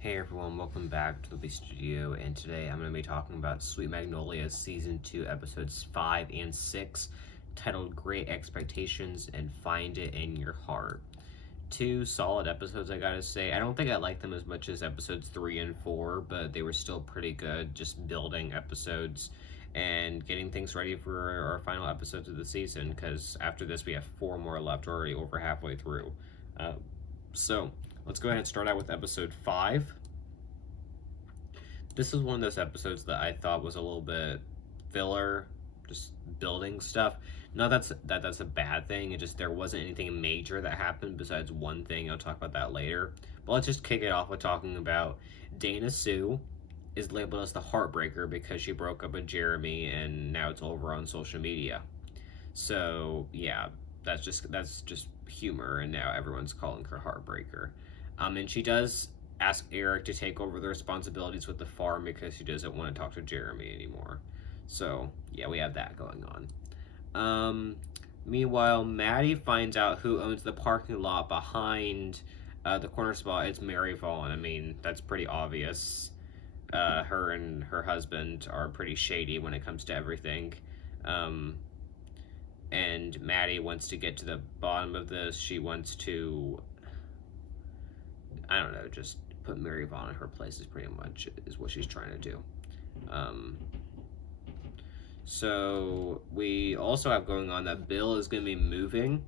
Hey everyone, welcome back to the B Studio, and today I'm going to be talking about Sweet Magnolias Season 2, Episodes 5 and 6, titled Great Expectations and Find It in Your Heart. Two solid episodes, I gotta say. I don't think I liked them as much as Episodes 3 and 4, but they were still pretty good, just building episodes and getting things ready for our final episodes of the season, because after this we have 4 more left, already over halfway through. So, let's go ahead and start out with episode 5. This is one of those episodes that I thought was a little bit filler, just building stuff. Not that's a bad thing. It just there wasn't anything major that happened besides one thing. I'll talk about that later. But let's just kick it off with talking about Dana Sue is labeled as the heartbreaker because she broke up with Jeremy and now it's over on social media. So yeah, that's just humor, and now everyone's calling her heartbreaker. And she does ask Eric to take over the responsibilities with the farm because she doesn't want to talk to Jeremy anymore. So yeah, we have that going on. Meanwhile, Maddie finds out who owns the parking lot behind the corner spot. It's Mary Vaughn. I mean, that's pretty obvious. Her and her husband are pretty shady when it comes to everything. Um, and Maddie wants to get to the bottom of this. She wants to, I don't know, just put Mary Vaughn in her place is pretty much is what she's trying to do. Um, so we also have going on that Bill is going to be moving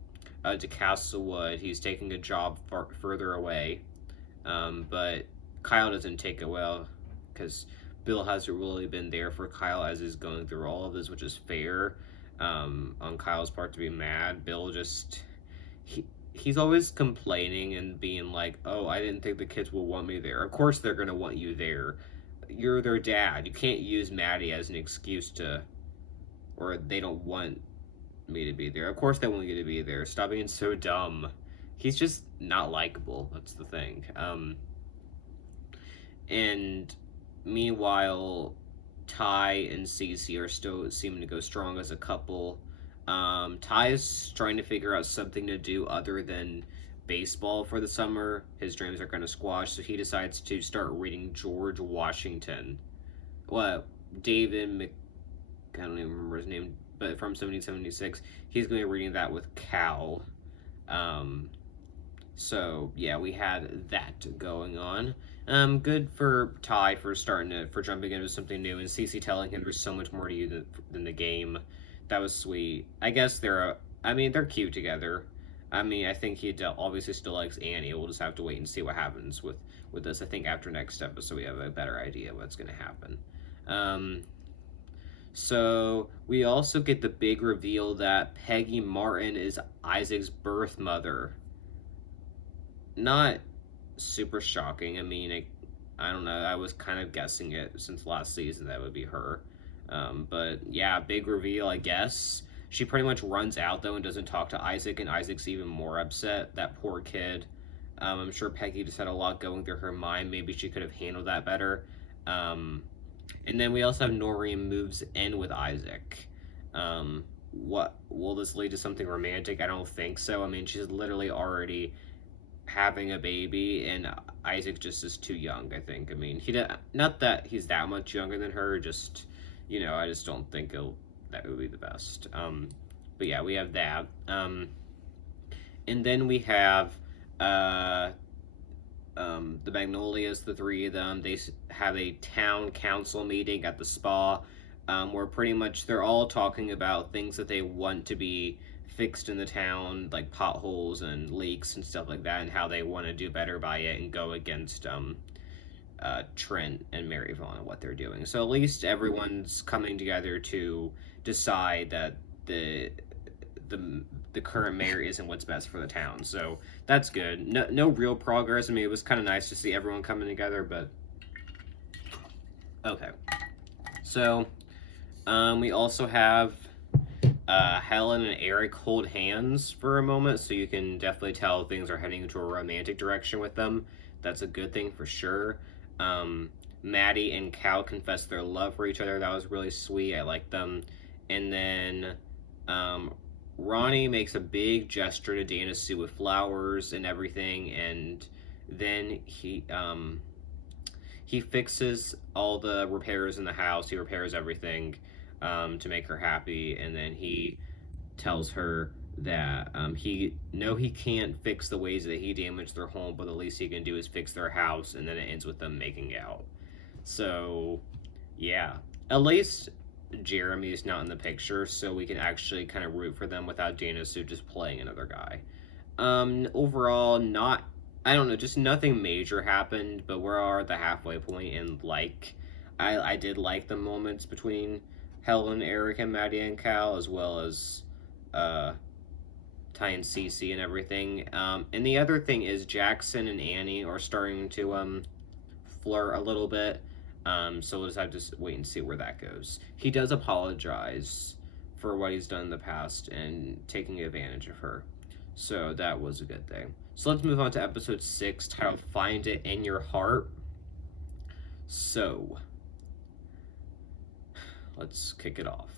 to Castlewood. He's taking a job further away, but Kyle doesn't take it well because Bill hasn't really been there for Kyle as he's going through all of this, which is fair on Kyle's part to be mad. Bill just he's always complaining and being like, "Oh, I didn't think the kids will want me there." Of course they're gonna want you there. You're their dad. You can't use Maddie as an excuse to, or they don't want me to be there. Of course they want you to be there. Stop being so dumb. He's just not likable. That's the thing. And meanwhile, Ty and Cece are still seeming to go strong as a couple. Ty is trying to figure out something to do other than baseball for the summer. His dreams are going to squash, so he decides to start reading George Washington. Well, David Mc... I don't even remember his name, but from 1776. He's going to be reading that with Cal. So, yeah, we had that going on. Good for Ty for jumping into something new, and Cece telling him there's so much more to you than the game. That was sweet. I guess they're cute together. I mean, I think he obviously still likes Annie. We'll just have to wait and see what happens with this. I think after next episode we have a better idea of what's going to happen. So we also get the big reveal that Peggy Martin is Isaac's birth mother. Not super shocking. I mean, I don't know. I was kind of guessing it since last season that would be her. But yeah, big reveal, I guess. She pretty much runs out though and doesn't talk to Isaac, and Isaac's even more upset. That poor kid. I'm sure Peggy just had a lot going through her mind. Maybe she could have handled that better. And then we also have Nori Moves In with Isaac. What will this lead to something romantic? I don't think so. I mean, she's literally already having a baby, and Isaac just is too young. I think. I mean, not that he's that much younger than her. Just I just don't think that would be the best. But yeah, we have that. And then we have the Magnolias, the three of them. They have a town council meeting at the spa, where pretty much they're all talking about things that they want to be fixed in the town, like potholes and leaks and stuff like that, and how they want to do better by it and go against Trent and Mary Vaughn and what they're doing. So at least everyone's coming together to decide that the current mayor isn't what's best for the town. So that's good. No real progress. I mean, it was kind of nice to see everyone coming together, but okay. So we also have Helen and Eric hold hands for a moment, so you can definitely tell things are heading into a romantic direction with them. That's a good thing for sure. Maddie and Cal confess their love for each other. That was really sweet. I like them. And then Ronnie makes a big gesture to Dana Sue with flowers and everything, and then he fixes all the repairs in the house. He repairs everything to make her happy, and then he tells her that he can't fix the ways that he damaged their home, but the least he can do is fix their house, and then it ends with them making out. So, yeah, at least Jeremy is not in the picture, so we can actually kind of root for them without Dana Sue just playing another guy. Overall, not I don't know, just nothing major happened, but we're at the halfway point, and like, I did like the moments between Helen, Eric, and Maddie and Cal, as well as uh, Ty and Cece and everything. And the other thing is Jackson and Annie are starting to flirt a little bit. So we'll just have to wait and see where that goes. He does apologize for what he's done in the past and taking advantage of her. So that was a good thing. So let's move on to episode 6, titled Find It in Your Heart. So let's kick it off.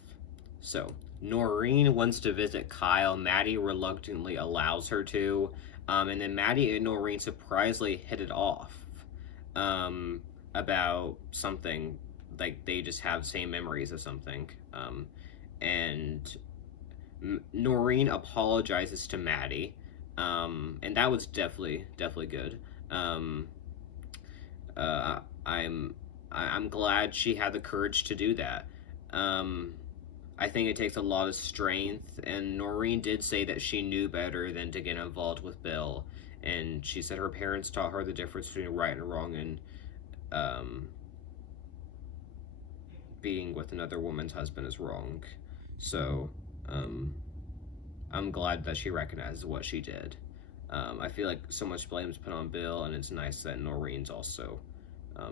So Noreen wants to visit Kyle. Maddie reluctantly allows her to. And then Maddie and Noreen surprisingly hit it off about something. Like they just have same memories of something. And Noreen apologizes to Maddie. And that was definitely good. I'm glad she had the courage to do that. I think it takes a lot of strength, and Noreen did say that she knew better than to get involved with Bill, and she said her parents taught her the difference between right and wrong, and being with another woman's husband is wrong. So, I'm glad that she recognizes what she did. I feel like so much blame is put on Bill, and it's nice that Noreen's also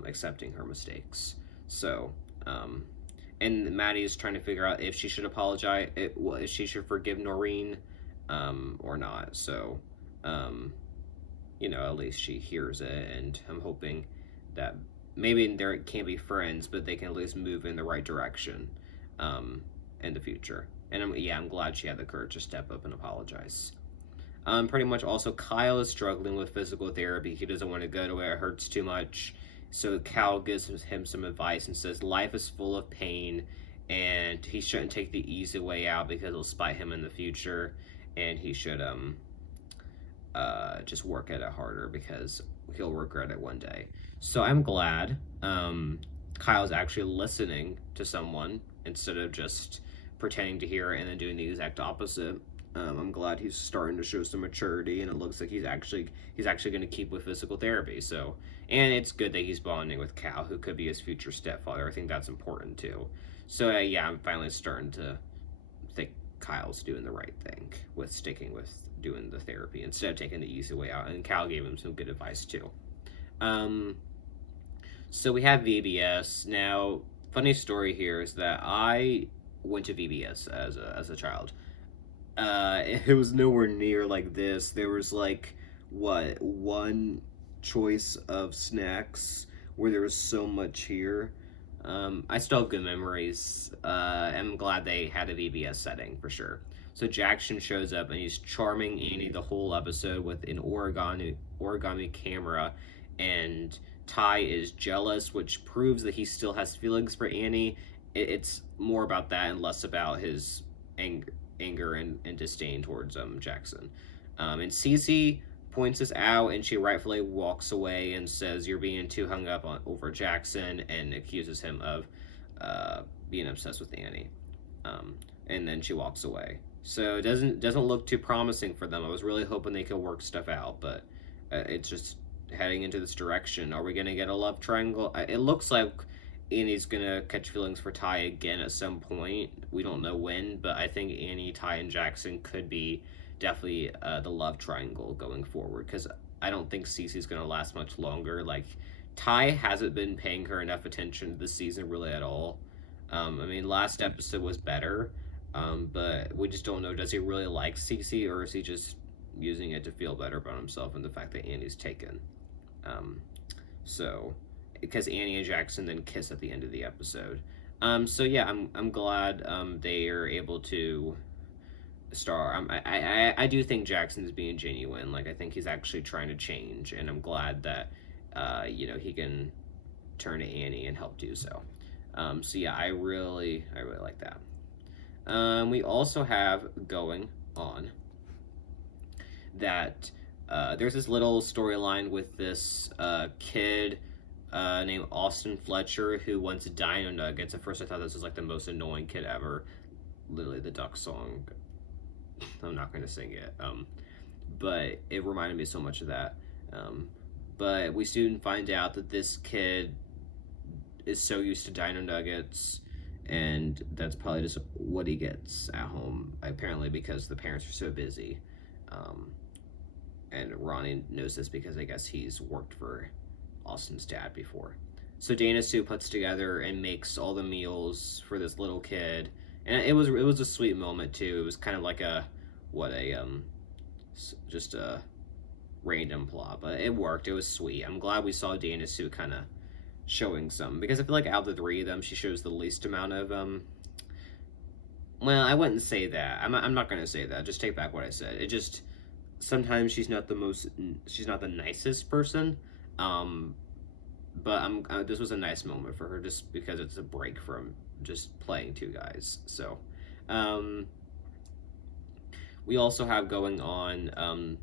accepting her mistakes. So, and Maddie is trying to figure out if she should apologize, if she should forgive Noreen, or not. So, at least she hears it, and I'm hoping that maybe they can't be friends, but they can at least move in the right direction in the future. And I'm glad she had the courage to step up and apologize. Pretty much also, Kyle is struggling with physical therapy. He doesn't want to go to it, it hurts too much. So Cal gives him some advice and says life is full of pain and he shouldn't take the easy way out because it'll spite him in the future, and he should just work at it harder because he'll regret it one day. So I'm glad Kyle's actually listening to someone instead of just pretending to hear it and then doing the exact opposite. I'm glad he's starting to show some maturity, and it looks like he's actually going to keep with physical therapy. So, and it's good that he's bonding with Cal, who could be his future stepfather. I think that's important too. So I'm finally starting to think Kyle's doing the right thing with sticking with doing the therapy instead of taking the easy way out. And Cal gave him some good advice too. So we have VBS now. Funny story here is that I went to VBS as a child. It was nowhere near like this. There was like one choice of snacks where there was so much here. I still have good memories. I'm glad they had a VBS setting for sure. So Jackson shows up and he's charming Annie the whole episode with an origami camera, and Ty is jealous, which proves that he still has feelings for Annie. It's more about that and less about his anger and disdain towards Jackson. And Cece points this out, and she rightfully walks away and says you're being too hung up over Jackson, and accuses him of being obsessed with Annie. And then she walks away. So it doesn't look too promising for them. I was really hoping they could work stuff out, but it's just heading into this direction. Are we gonna get a love triangle? It looks like Annie's gonna catch feelings for Ty again at some point. We don't know when, but I think Annie, Ty, and Jackson could be definitely the love triangle going forward, because I don't think Cece's gonna last much longer. Like, Ty hasn't been paying her enough attention this season really at all. Last episode was better, but we just don't know. Does he really like Cece, or is he just using it to feel better about himself and the fact that Annie's taken? Because Annie and Jackson then kiss at the end of the episode. I'm glad they are able to star. I do think Jackson's being genuine. Like, I think he's actually trying to change, and I'm glad that he can turn to Annie and help do so. So yeah, I really like that. We also have going on that there's this little storyline with this kid named Austin Fletcher who wants Dino Nuggets. At first, I thought this was like the most annoying kid ever. Literally, the duck song. I'm not going to sing it. But it reminded me so much of that. But we soon find out that this kid is so used to Dino Nuggets, and that's probably just what he gets at home, apparently, because the parents are so busy. Um, and Ronnie knows this because I guess he's worked for Austin's dad before. So Dana Sue puts together and makes all the meals for this little kid, and it was a sweet moment too. It was kind of like a just a random plot, but it worked. It was sweet. I'm glad we saw Dana Sue kind of showing some, because I feel like out of the three of them, she shows the least amount of well, I wouldn't say that. I'm not gonna say that. Just take back what I said. It just sometimes she's not the nicest person. But this was a nice moment for her just because it's a break from just playing two guys. So, we also have going on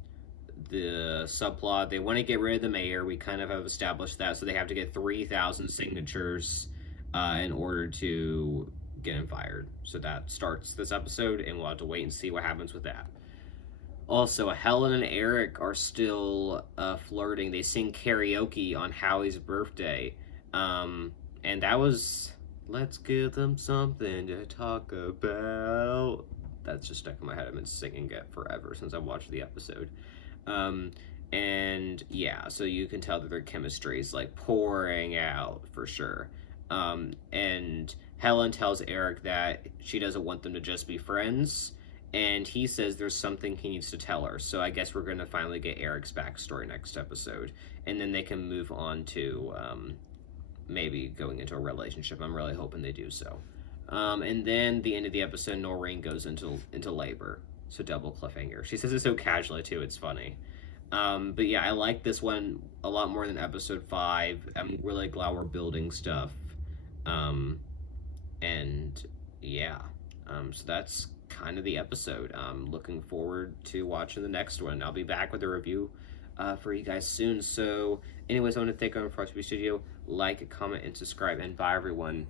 the subplot. They want to get rid of the mayor. We kind of have established that, so they have to get 3,000 signatures in order to get him fired. So that starts this episode, and we'll have to wait and see what happens with that. Also, Helen and Eric are still flirting. They sing karaoke on Howie's birthday. And that was, let's give them something to talk about. That's just stuck in my head. I've been singing it forever since I watched the episode. And yeah, so you can tell that their chemistry is like pouring out for sure. And Helen tells Eric that she doesn't want them to just be friends, and he says there's something he needs to tell her. So I guess we're going to finally get Eric's backstory next episode, and then they can move on to maybe going into a relationship. I'm really hoping they do so. And then the end of the episode, Noreen goes into labor. So double cliffhanger. She says it so casually too. It's funny. But yeah, I like this one a lot more than episode 5. I'm really glad we're building stuff. And yeah, so that's kind of the episode. I'm looking forward to watching the next one. I'll be back with a review for you guys soon. So anyways, I want to thank everyone for watching the studio. Like, comment, and subscribe. And bye, everyone.